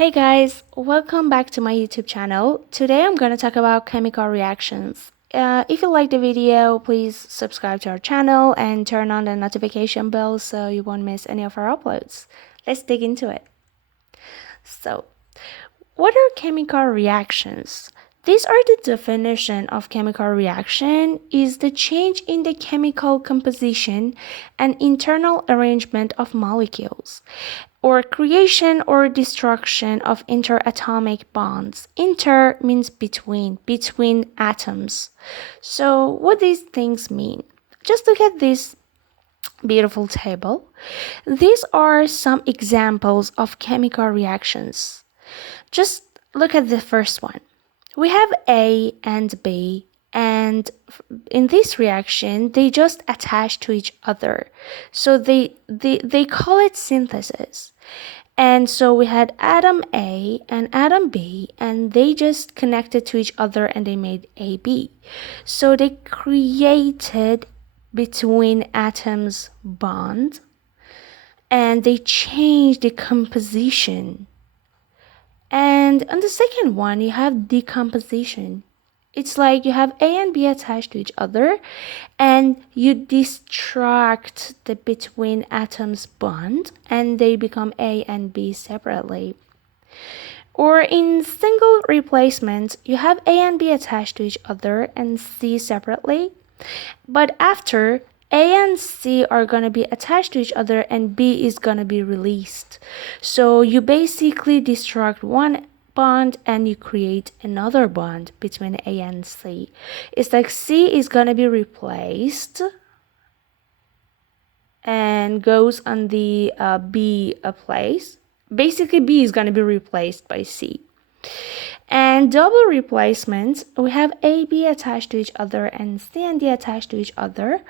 Hey guys, welcome back to my YouTube channel. Today I'm going to talk about chemical reactions. If you like the video, please subscribe to our channel and turn on the notification bell so you won't miss any of our uploads. Let's dig into it. So, what are chemical reactions? These are the definition of chemical reaction is the change in the chemical composition and internal arrangement of molecules, or creation or destruction of interatomic bonds. Inter means between atoms. So what these things mean? Just look at this beautiful table. These are some examples of chemical reactions. Just look at the first one. We have A and B, and in this reaction, they just attach to each other. So they call it synthesis. And so we had atom A and atom B, and they just connected to each other and they made AB. So they created between atoms bond, and they changed the composition. And on the second one, you have decomposition. It's like you have A and B attached to each other, and you distract the between atoms bond, and they become A and B separately. Or in single replacement, you have A and B attached to each other and C separately. But after, A and C are going to be attached to each other and B is going to be released. So you basically destruct one bond and you create another bond between A and C. It's like C is going to be replaced and goes on the B place. Basically, B is going to be replaced by C. And double replacement, we have AB attached to each other and C and D attached to each other.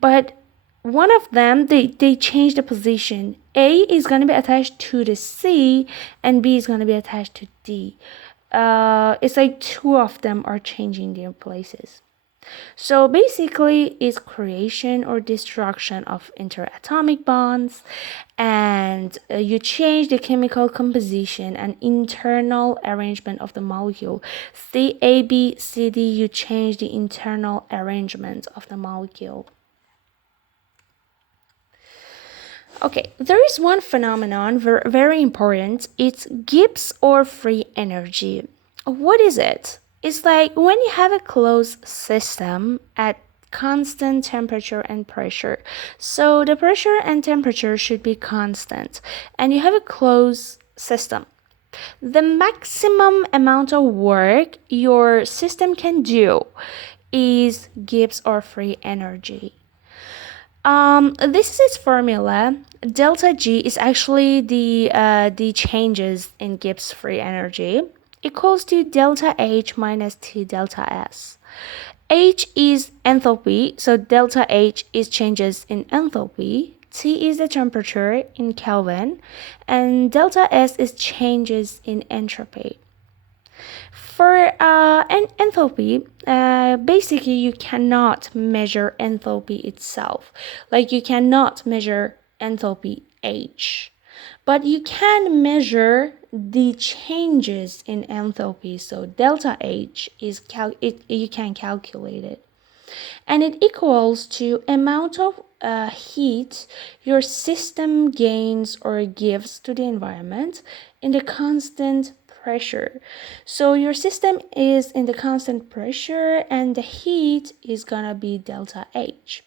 But one of them, they change the position. A is going to be attached to the C and B is going to be attached to D. It's like two of them are changing their places. So basically, it's creation or destruction of interatomic bonds, and you change the chemical composition and internal arrangement of the molecule. CABCD, you change the internal arrangement of the molecule. Okay, there is one phenomenon very important. It's Gibbs or free energy. What is it? It's like when you have a closed system at constant temperature and pressure. So the pressure and temperature should be constant, and you have a closed system. The maximum amount of work your system can do is Gibbs or free energy. This is its formula. Delta G is actually the changes in Gibbs free energy, equals to delta H minus T delta S. H is enthalpy, so delta H is changes in enthalpy. T is the temperature in Kelvin, and delta S is changes in entropy. For enthalpy, basically you cannot measure enthalpy itself. Like you cannot measure enthalpy H, but you can measure the changes in enthalpy. So delta H is you can calculate it, and it equals to amount of heat your system gains or gives to the environment in the constant pressure. So your system is in the constant pressure and the heat is gonna be delta H.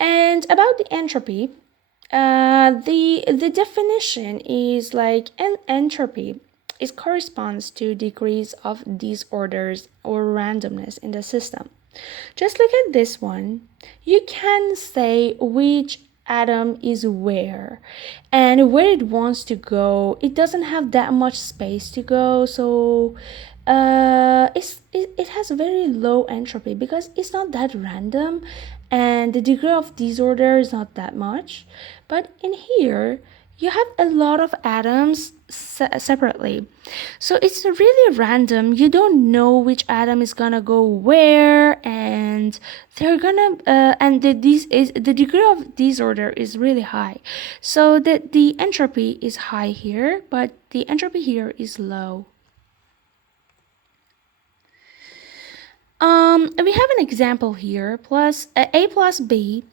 And about the entropy, the definition is like an entropy. It corresponds to degrees of disorders or randomness in the system. Just look at this one. You can say which atom is where and where it wants to go. It doesn't have that much space to go, so it has very low entropy because it's not that random and the degree of disorder is not that much. But in here you have a lot of atoms separately. So it's really random. You don't know which atom is gonna go where, and they're gonna and the degree of disorder is really high. So the entropy is high here, but the entropy here is low. We have an example here. Plus A plus B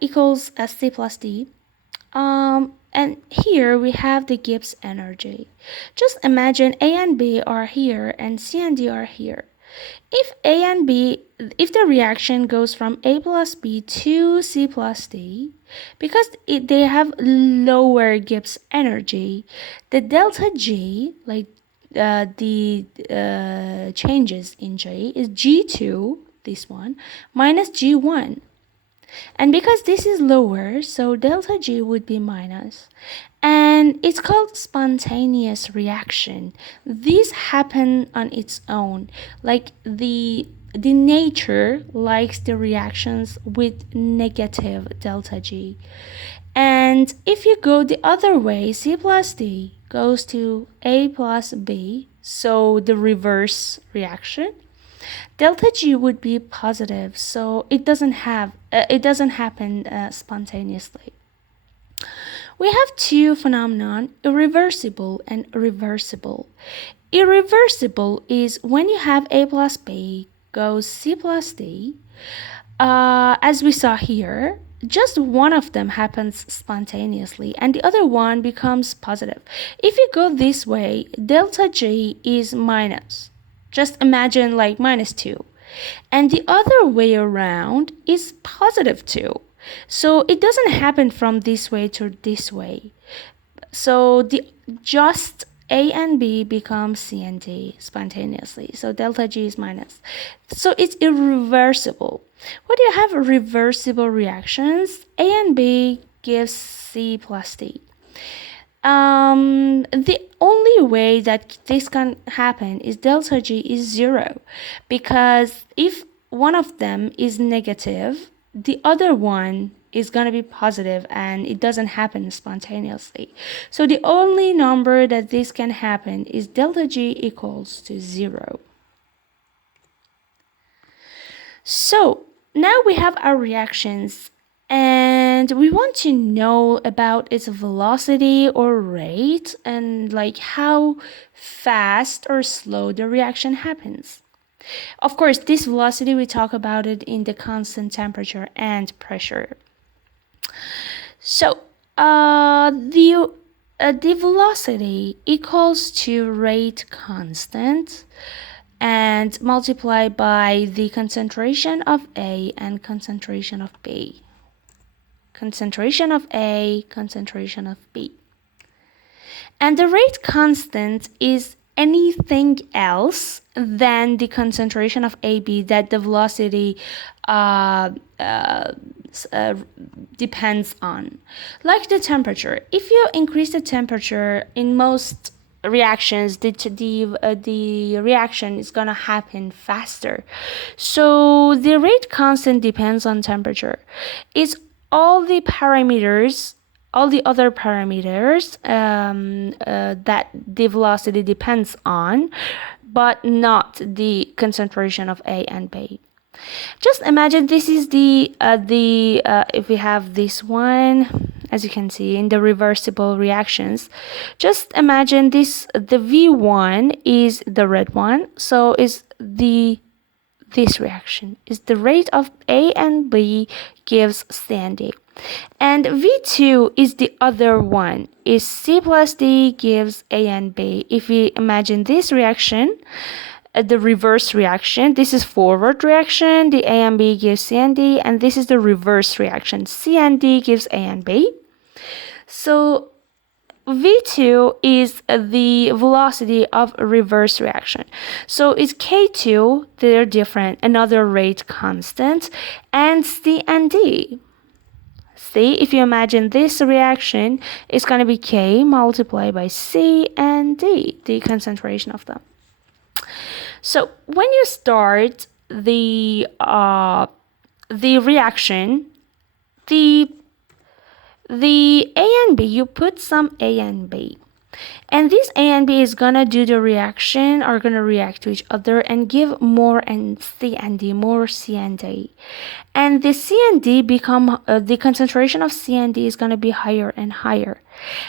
equals C plus D. And here we have the Gibbs energy. Just imagine A and B are here and C and D are here. If if the reaction goes from A plus B to C plus D, because they have lower Gibbs energy, the delta G, like the changes in G, is G2, this one, minus G1. And because this is lower, so delta G would be minus. And it's called spontaneous reaction. These happen on its own. Like the nature likes the reactions with negative delta G. And if you go the other way, C plus D goes to A plus B, so the reverse reaction, delta G would be positive, so it doesn't happen spontaneously. We have two phenomena, irreversible and reversible. Irreversible is when you have A plus B goes C plus D. As we saw here, just one of them happens spontaneously and the other one becomes positive. If you go this way, delta G is minus. Just imagine like minus 2. And the other way around is positive 2. So it doesn't happen from this way to this way. So just A and B become C and D spontaneously. So delta G is minus. So it's irreversible. When you have reversible reactions, A and B gives C plus D. The only way that this can happen is delta G is 0, because if one of them is negative, the other one is going to be positive, and it doesn't happen spontaneously. So the only number that this can happen is delta G equals to 0. So now we have our reactions, and we want to know about its velocity or rate, and like how fast or slow the reaction happens. Of course, this velocity, we talk about it in the constant temperature and pressure. So the velocity equals to rate constant and multiply by the concentration of A and concentration of B. Concentration of A, concentration of B. And the rate constant is anything else than the concentration of AB that the velocity depends on. Like the temperature. If you increase the temperature in most reactions, the reaction is gonna happen faster. So the rate constant depends on temperature. It's all the other parameters that the velocity depends on, but not the concentration of A and B. Just imagine this is if we have this one, as you can see in the reversible reactions, just imagine the V1 is the red one, so is this reaction is the rate of A and B gives C and D. And V2 is the other one, is C plus D gives A and B. If we imagine this reaction, the reverse reaction, this is forward reaction, the A and B gives C and D, and this is the reverse reaction, C and D gives A and B. So V2 is the velocity of a reverse reaction. So it's K2, they're different, another rate constant, and C and D. See, if you imagine this reaction, it's going to be K multiplied by C and D, the concentration of them. So when you start the reaction, the the A and B, you put some A and B. And this A and B is gonna do the reaction, are gonna react to each other and give more and C and D, more C and D. And the C and D become, the concentration of C and D is gonna be higher and higher.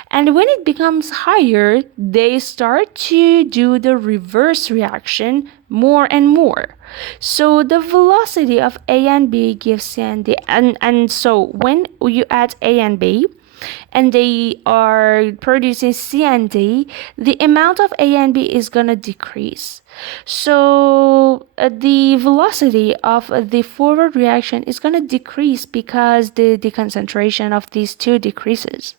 And when it becomes higher, they start to do the reverse reaction more and more. So the velocity of A and B gives C and D. And so when you add A and B, and they are producing C and D, the amount of A and B is gonna decrease. So the velocity of the forward reaction is gonna decrease because the concentration of these two decreases.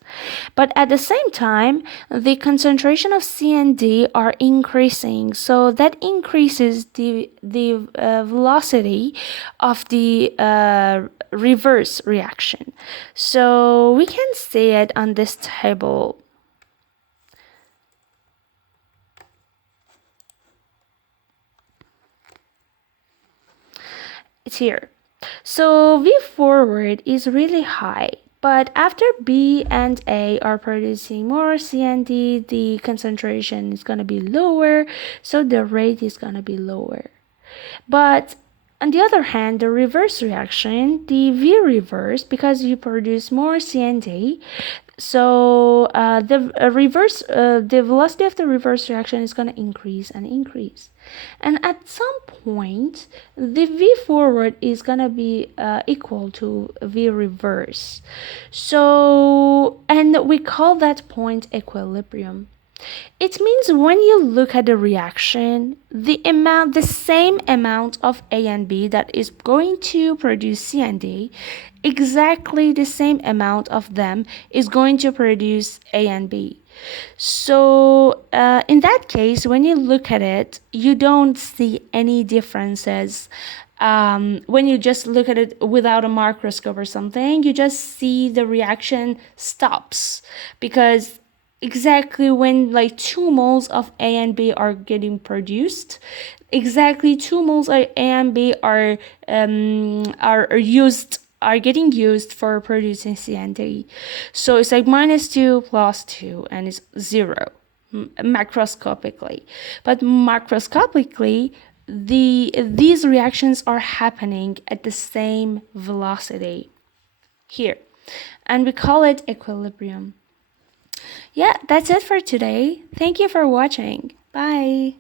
But at the same time, the concentration of C and D are increasing, so that increases the velocity of the reverse reaction. So we can see it on this table. It's here. So V forward is really high, but after B and A are producing more C and D, the concentration is going to be lower, so the rate is going to be lower. But on the other hand, the reverse reaction, the V reverse, because you produce more C and D, so the velocity of the reverse reaction is going to increase and increase. And at some point, the V forward is going to be equal to V reverse. So, and we call that point equilibrium. It means when you look at the reaction, the same amount of A and B that is going to produce C and D, exactly the same amount of them is going to produce A and B. So in that case, when you look at it, you don't see any differences. When you just look at it without a microscope or something, you just see the reaction stops, because exactly when like 2 moles of A and B are getting produced, exactly 2 moles of A and B are getting used for producing C and D. So it's like -2 + 2, and it's 0 macroscopically. But macroscopically, these reactions are happening at the same velocity here, and we call it equilibrium. Yeah, that's it for today. Thank you for watching. Bye.